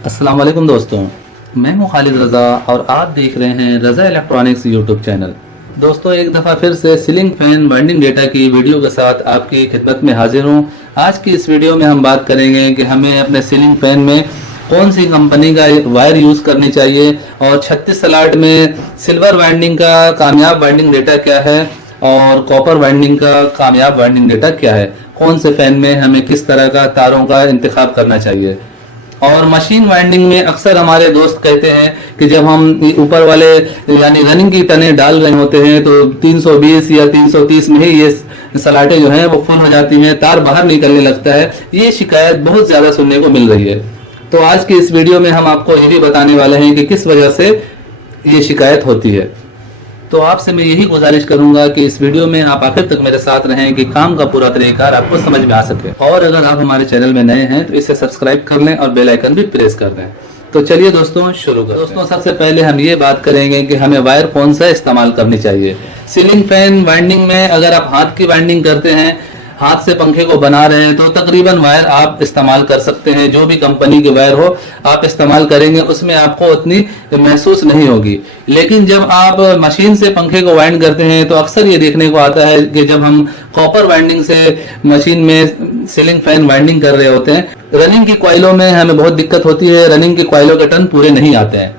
अस्सलाम वालेकुम दोस्तों, मैं हूं खालिद रज़ा और आप देख रहे हैं रज़ा इलेक्ट्रॉनिक्स यूट्यूब चैनल। दोस्तों, एक दफ़ा फिर से सीलिंग फैन वाइंडिंग डेटा की वीडियो के साथ आपकी खिदमत में हाजिर हूं। आज की इस वीडियो में हम बात करेंगे कि हमें अपने सीलिंग फैन में कौन सी कंपनी का वायर यूज़ करनी चाहिए और 36 स्लॉट में सिल्वर वाइंडिंग का कामयाब वाइंडिंग डेटा क्या है और कॉपर वाइंडिंग का कामयाब वाइंडिंग डेटा क्या है, कौन से फैन में हमें किस तरह का तारों का इंतखाब करना चाहिए। और मशीन वाइंडिंग में अक्सर हमारे दोस्त कहते हैं कि जब हम ऊपर वाले यानी रनिंग की टने डाल रहे होते हैं तो 320 या 330 में ही ये सलाटें जो हैं वो फुल हो जाती हैं, तार बाहर निकलने लगता है। ये शिकायत बहुत ज़्यादा सुनने को मिल रही है। तो आज की इस वीडियो में हम आपको ये भी बताने वाले हैं कि किस वजह से ये शिकायत होती है। तो आपसे मैं यही गुजारिश करूंगा कि इस वीडियो में आप आखिर तक मेरे साथ रहें कि काम का पूरा तरीका आपको समझ में आ सके। और अगर आप हमारे चैनल में नए हैं तो इसे सब्सक्राइब कर लें और बेल आइकन भी प्रेस कर दें। तो चलिए दोस्तों शुरू करें। दोस्तों, सबसे पहले हम ये बात करेंगे कि हमें वायर कौन सा इस्तेमाल करनी चाहिए। सीलिंग फैन वाइंडिंग में अगर आप हाथ की वाइंडिंग करते हैं, हाथ से पंखे को बना रहे हैं, तो तकरीबन वायर आप इस्तेमाल कर सकते हैं। जो भी कंपनी के वायर हो आप इस्तेमाल करेंगे, उसमें आपको उतनी महसूस नहीं होगी। लेकिन जब आप मशीन से पंखे को वाइंड करते हैं तो अक्सर ये देखने को आता है कि जब हम कॉपर वाइंडिंग से मशीन में सीलिंग फैन वाइंडिंग कर रहे होते हैं, रनिंग की कॉइलों में हमें बहुत दिक्कत होती है। रनिंग की कॉइलों के टर्न पूरे नहीं आते हैं।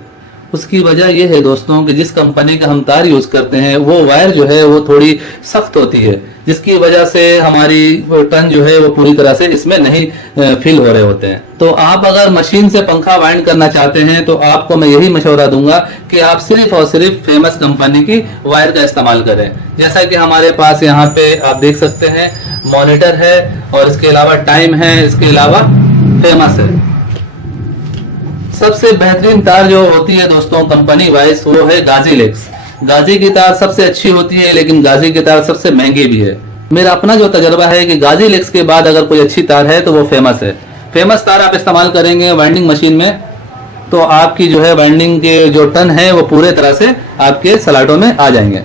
उसकी वजह यह है दोस्तों कि जिस कंपनी का हम तार यूज करते हैं वो वायर जो है वो थोड़ी सख्त होती है, जिसकी वजह से हमारी टर्न जो है वो पूरी तरह से इसमें नहीं फिल हो रहे होते हैं। तो आप अगर मशीन से पंखा वाइंड करना चाहते हैं तो आपको मैं यही मशवरा दूंगा कि आप सिर्फ और सिर्फ फेमस कंपनी की वायर का इस्तेमाल करें। जैसा कि हमारे पास यहाँ पे आप देख सकते हैं मॉनिटर है और इसके अलावा टाइम है, इसके अलावा फेमस है। सबसे बेहतरीन तार जो होती है दोस्तों कंपनी वाइज वो है गाजी लेक्स। गाजी की तार सबसे अच्छी होती है, लेकिन गाजी की तार सबसे महंगी भी है। मेरा अपना जो तजर्बा है कि गाजी लेक्स के बाद अगर कोई अच्छी तार है तो वो फेमस है। फेमस तार आप इस्तेमाल करेंगे वाइंडिंग मशीन में तो आपकी जो है वाइंडिंग के जो टन है वो पूरे तरह से आपके सलाटों में आ जाएंगे।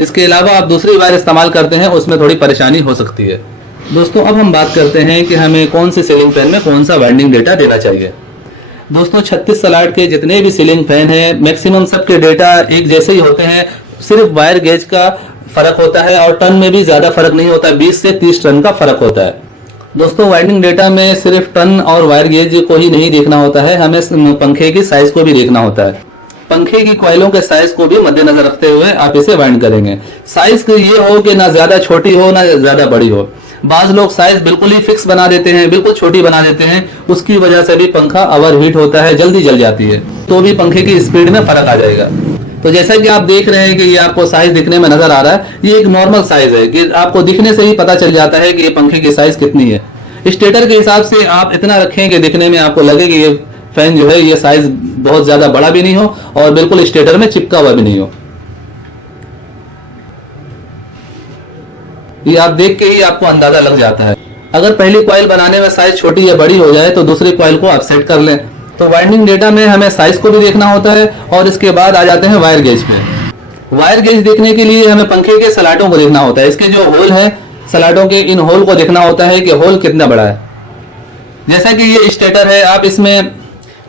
इसके अलावा आप दूसरी वायर इस्तेमाल करते हैं उसमें थोड़ी परेशानी हो सकती है। दोस्तों, अब हम बात करते हैं कि हमें कौन से सीलिंग फैन में कौन सा वाइंडिंग डेटा देना चाहिए। दोस्तों, 36 स्लॉट के जितने भी सीलिंग फैन हैं मैक्सिमम सबके डेटा एक जैसे ही होते हैं। सिर्फ वायर गेज का फर्क होता है और टन में भी ज्यादा फर्क नहीं होता, 20 से 30 टन का फर्क होता है। दोस्तों, वाइंडिंग डेटा में सिर्फ टन और वायर गेज को ही नहीं देखना होता है, हमें पंखे की साइज को भी देखना होता है। पंखे की कॉइलों के साइज को भी मद्देनजर रखते हुए आप इसे वाइंड करेंगे। साइज ये हो कि ना ज्यादा छोटी हो ना ज्यादा बड़ी हो। बाज लोग साइज बिल्कुल ही फिक्स बना देते हैं, बिल्कुल छोटी बना देते हैं, उसकी वजह से भी पंखा ओवरहीट होता है, जल्दी जल जाती है, तो भी पंखे की स्पीड में फर्क आ जाएगा। तो जैसा कि आप देख रहे हैं कि ये आपको साइज दिखने में नजर आ रहा है, ये एक नॉर्मल साइज है कि आपको दिखने से ही पता चल जाता है कि ये पंखे की साइज कितनी है। स्टेटर के हिसाब से आप इतना रखें कि दिखने में आपको लगे कि ये फैन जो है ये साइज बहुत ज्यादा बड़ा भी नहीं हो और बिल्कुल स्टेटर में चिपका हुआ भी नहीं हो। ये आप देख के ही आपको अंदाजा लग जाता है। अगर पहली कॉइल बनाने में साइज छोटी या बड़ी हो जाए तो दूसरी कॉइल को आप सेट कर लें। तो वाइंडिंग डेटा में हमें साइज को भी देखना होता है और इसके बाद आ जाते हैं वायर गेज पे। वायर गेज देखने के लिए हमें पंखे के सलाटों को देखना होता है। इसके जो होल है सलाटों के, इन होल को देखना होता है कि होल कितना बड़ा है। जैसा कि ये स्टेटर है, आप इसमें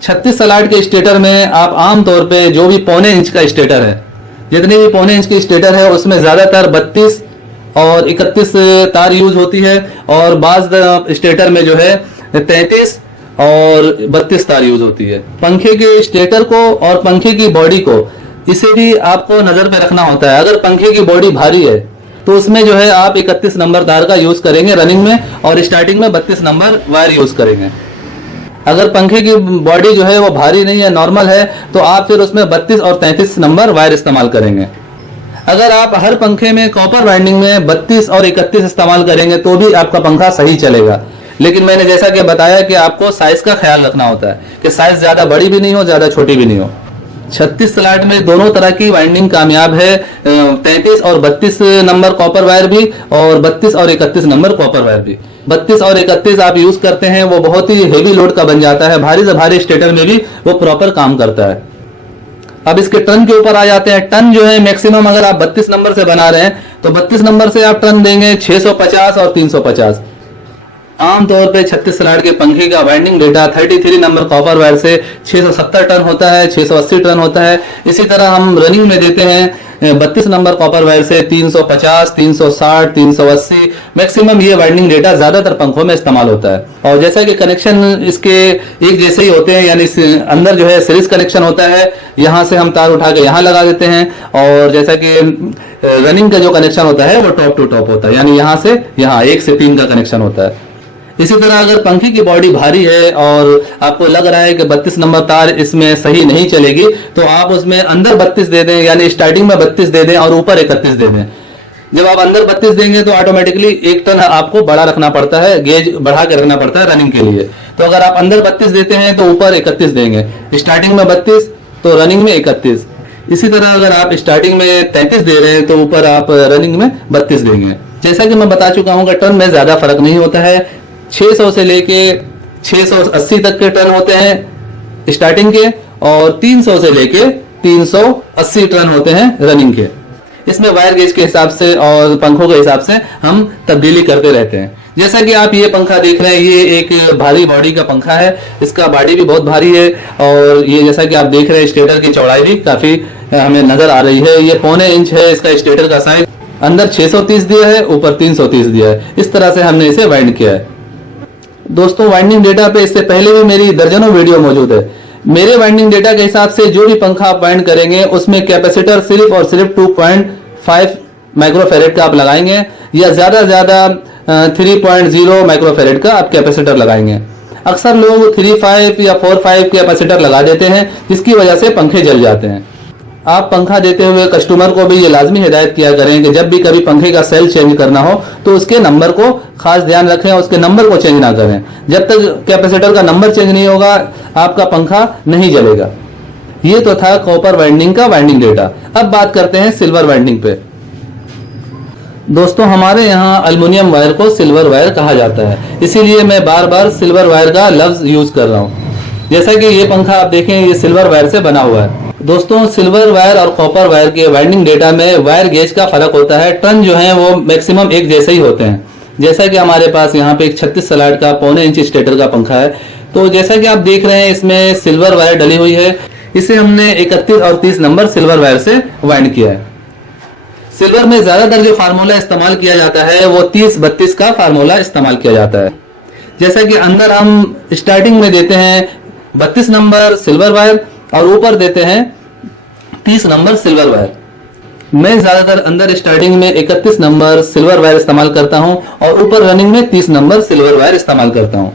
36 स्लॉट के स्टेटर में आप आमतौर पे जो भी 1.25 इंच का स्टेटर है, जितने भी 1.25 इंच की स्टेटर है उसमें ज्यादातर 32 और 31 तार यूज होती है और बाज स्टेटर में जो है 33 और 32 तार यूज होती है। पंखे के स्टेटर को और पंखे की बॉडी को इसे भी आपको नजर पे रखना होता है। अगर पंखे की बॉडी भारी है तो उसमें जो है आप 31 नंबर तार का यूज करेंगे रनिंग में और स्टार्टिंग में 32 नंबर वायर यूज करेंगे। अगर पंखे की बॉडी जो है वो भारी नहीं है, नॉर्मल है, तो आप फिर उसमें 32 और 33 नंबर वायर इस्तेमाल करेंगे। अगर आप हर पंखे में कॉपर वाइंडिंग में 32 और 31 इस्तेमाल करेंगे तो भी आपका पंखा सही चलेगा। लेकिन मैंने जैसा कि बताया कि आपको साइज का ख्याल रखना होता है कि साइज ज्यादा बड़ी भी नहीं हो, ज्यादा छोटी भी नहीं हो। 36 स्लॉट में दोनों तरह की वाइंडिंग कामयाब है, 33 और 32 नंबर कॉपर वायर भी और 32 और 31 नंबर कॉपर वायर भी। 32 और 31 आप यूज करते हैं वो बहुत ही हेवी लोड का बन जाता है, भारी से भारी स्टेटर में भी वो प्रॉपर काम करता है। अब इसके टन के ऊपर आ जाते हैं। टन जो है मैक्सिमम अगर आप 32 नंबर से बना रहे हैं तो 32 नंबर से आप टन देंगे 650 और 350। आमतौर पे 36 स्लॉट के पंखे का winding data 33 number copper wire से 670 टन होता है, 680 टन होता है। इसी तरह हम रनिंग में देते हैं 32 नंबर कॉपर वायर से 350, 360, 380 मैक्सिमम ये वाइंडिंग डेटा ज्यादातर पंखों में इस्तेमाल होता है। और जैसा कि कनेक्शन इसके एक जैसे ही होते हैं, यानी अंदर जो है सीरीज कनेक्शन होता है, यहाँ से हम तार उठा के यहाँ लगा देते हैं। और जैसा कि रनिंग का जो कनेक्शन होता है वो टॉप टू टॉप होता है, यानी यहाँ से यहाँ 1 से 3 का कनेक्शन होता है। इसी तरह अगर पंखे की बॉडी भारी है और आपको लग रहा है कि 32 नंबर तार इसमें सही नहीं चलेगी, तो आप उसमें अंदर 32 दे दें, यानी स्टार्टिंग में 32 दे दें और ऊपर 31 दे दें। जब आप अंदर 32 देंगे तो ऑटोमेटिकली 1 टन आपको बड़ा रखना पड़ता है, गेज बढ़ा के रखना पड़ता है रनिंग के लिए। तो अगर आप अंदर 32 देते हैं तो ऊपर 31 देंगे, स्टार्टिंग में 32 तो रनिंग में 31। इसी तरह अगर आप स्टार्टिंग में 33 दे रहे हैं तो ऊपर आप रनिंग में 32 देंगे। जैसा कि मैं बता चुका हूं कि टन में ज्यादा फर्क नहीं होता है। 600 से लेके 680 तक के टन होते हैं स्टार्टिंग के, और 300 से लेके 380 टन होते हैं रनिंग के। इसमें वायर गेज के हिसाब से और पंखों के हिसाब से हम तब्दीली करते रहते हैं। जैसा कि आप ये पंखा देख रहे हैं, ये एक भारी बॉडी का पंखा है, इसका बॉडी भी बहुत भारी है। और ये जैसा कि आप देख रहे हैं स्टेटर की चौड़ाई भी काफी हमें नजर आ रही है। ये 1.25 इंच है इसका स्टेटर का साइज, अंदर 630 दिया है, ऊपर 330 दिया है। इस तरह से हमने इसे वाइंड किया है। दोस्तों वाइंडिंग डेटा पे इससे पहले भी मेरी दर्जनों वीडियो मौजूद है। मेरे वाइंडिंग डेटा के हिसाब से जो भी पंखा आप वाइंड करेंगे उसमें कैपेसिटर सिर्फ और सिर्फ 2.5 माइक्रोफेरेड का आप लगाएंगे, या ज्यादा 3.0 माइक्रोफेरेड का आप कैपेसिटर लगाएंगे। अक्सर लोग 3.5 या 4.5 कैपेसिटर लगा देते हैं, जिसकी वजह से पंखे जल जाते हैं। आप पंखा देते हुए कस्टमर को भी ये लाजमी हिदायत किया करें कि जब भी कभी पंखे का सेल चेंज करना हो तो उसके नंबर को खास ध्यान रखें, उसके नंबर को चेंज ना करें। जब तक कैपेसिटर का नंबर चेंज नहीं होगा आपका पंखा नहीं जलेगा। ये तो था कॉपर वाइंडिंग का वाइंडिंग डेटा। अब बात करते हैं सिल्वर वाइंडिंग पे। दोस्तों हमारे यहाँ एल्युमिनियम वायर को सिल्वर वायर कहा जाता है, इसीलिए मैं बार बार सिल्वर वायर का लफ्ज यूज कर रहा हूँ। जैसा कि ये पंखा आप देखें, ये सिल्वर वायर से बना हुआ है। दोस्तों सिल्वर वायर और कॉपर वायर के वाइंडिंग डेटा में वायर गेज का फर्क होता है। टर्न जो है वो मैक्सिमम एक जैसे ही होते हैं। जैसा कि हमारे पास यहाँ पे एक 36 स्लॉट का 1.25 इंच स्टेटर का पंखा है, तो जैसा कि आप देख रहे हैं इसमें सिल्वर वायर डली हुई है। इसे हमने 31 और 30 नंबर सिल्वर वायर से वाइंड किया है। सिल्वर में ज्यादातर जो फार्मूला इस्तेमाल किया जाता है वो 30-32 का फार्मूला इस्तेमाल किया जाता है। जैसा कि अंदर हम स्टार्टिंग में देते हैं 32 नंबर सिल्वर वायर और ऊपर देते हैं 30 नंबर सिल्वर वायर। मैं ज्यादातर अंदर स्टार्टिंग में 31 नंबर सिल्वर वायर इस्तेमाल करता हूं और ऊपर रनिंग में 30 नंबर सिल्वर वायर इस्तेमाल करता हूं।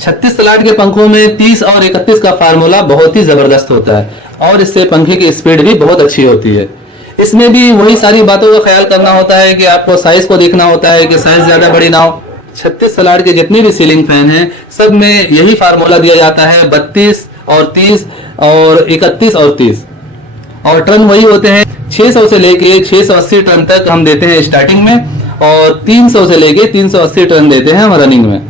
36 स्लॉट के पंखों में 30 और 31 का फार्मूला बहुत ही जबरदस्त होता है और इससे पंखे की स्पीड भी बहुत अच्छी होती है। इसमें भी वही सारी बातों का ख्याल करना होता है कि आपको साइज को देखना होता है कि साइज ज्यादा बड़ी ना हो। 36 स्लॉट के जितने भी सीलिंग फैन हैं सब में यही फार्मूला दिया जाता है, 32 और 30 और 31 और 30, और टर्न वही होते हैं। 600 से लेके 680 टर्न तक हम देते हैं स्टार्टिंग में, और 300 से लेके 380 टर्न देते हैं हम रनिंग में।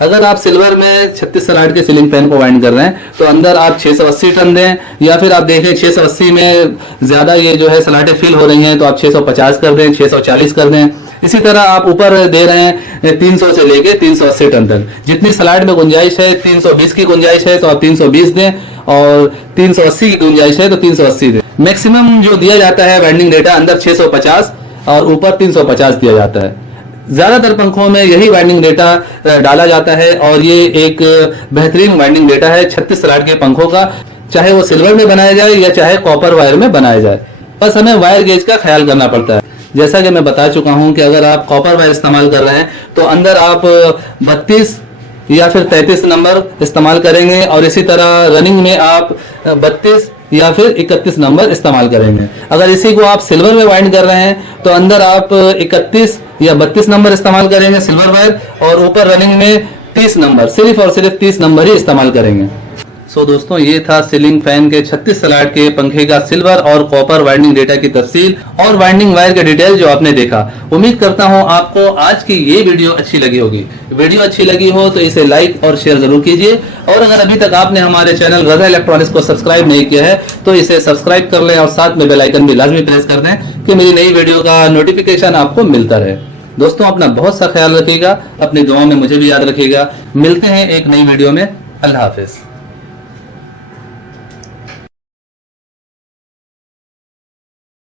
अगर आप सिल्वर में 36 स्लॉट के सीलिंग फैन को वाइंड कर रहे हैं तो अंदर आप 680 टन दें, या फिर आप देखें 680 में ज्यादा ये जो है स्लॉटें फिल हो रही हैं तो आप 650 कर दें, 640 कर दें। इसी तरह आप ऊपर दे रहे हैं 300 से लेके 380 टन तक। जितनी स्लॉट में गुंजाइश है, 320 की गुंजाइश है तो आप 320 दें, और 380 की गुंजाइश है तो 380 दें। मैक्सिमम जो दिया जाता है वाइंडिंग डेटा अंदर 650 और ऊपर 350 दिया जाता है। ज्यादातर पंखों में यही वाइंडिंग डेटा डाला जाता है और ये एक बेहतरीन वाइंडिंग डेटा है 36 स्लॉट के पंखों का, चाहे वो सिल्वर में बनाया जाए या चाहे कॉपर वायर में बनाया जाए। बस हमें वायर गेज का ख्याल करना पड़ता है। जैसा कि मैं बता चुका हूं कि अगर आप कॉपर वायर इस्तेमाल कर रहे हैं तो अंदर आप 32 या फिर 33 नंबर इस्तेमाल करेंगे, और इसी तरह रनिंग में आप 32 या फिर 31 नंबर इस्तेमाल करेंगे। अगर इसी को आप सिल्वर में वाइंड कर रहे हैं तो अंदर आप 31 या 32 नंबर इस्तेमाल करेंगे सिल्वर वायर, और ऊपर रनिंग में 30 नंबर, सिर्फ और सिर्फ 30 नंबर ही इस्तेमाल करेंगे। सो दोस्तों ये था सीलिंग फैन के 36 स्लॉट के पंखे का सिल्वर और कॉपर वाइंडिंग डेटा की तफसील और वाइंडिंग वायर के डिटेल जो आपने देखा। उम्मीद करता हूं आपको आज की ये वीडियो अच्छी लगी होगी। वीडियो अच्छी लगी हो तो इसे लाइक और शेयर जरूर कीजिए, और अगर अभी तक आपने हमारे चैनल रजा इलेक्ट्रॉनिक्स को सब्सक्राइब नहीं किया है तो इसे सब्सक्राइब कर लें और साथ में बेल आइकन भी लाजमी प्रेस कर दें कि मेरी नई वीडियो का नोटिफिकेशन आपको मिलता रहे। दोस्तों अपना बहुत सा ख्याल रखिएगा, अपनी दुआओं में मुझे भी याद रखिएगा। मिलते हैं एक नई वीडियो में। अल्लाह हाफिज।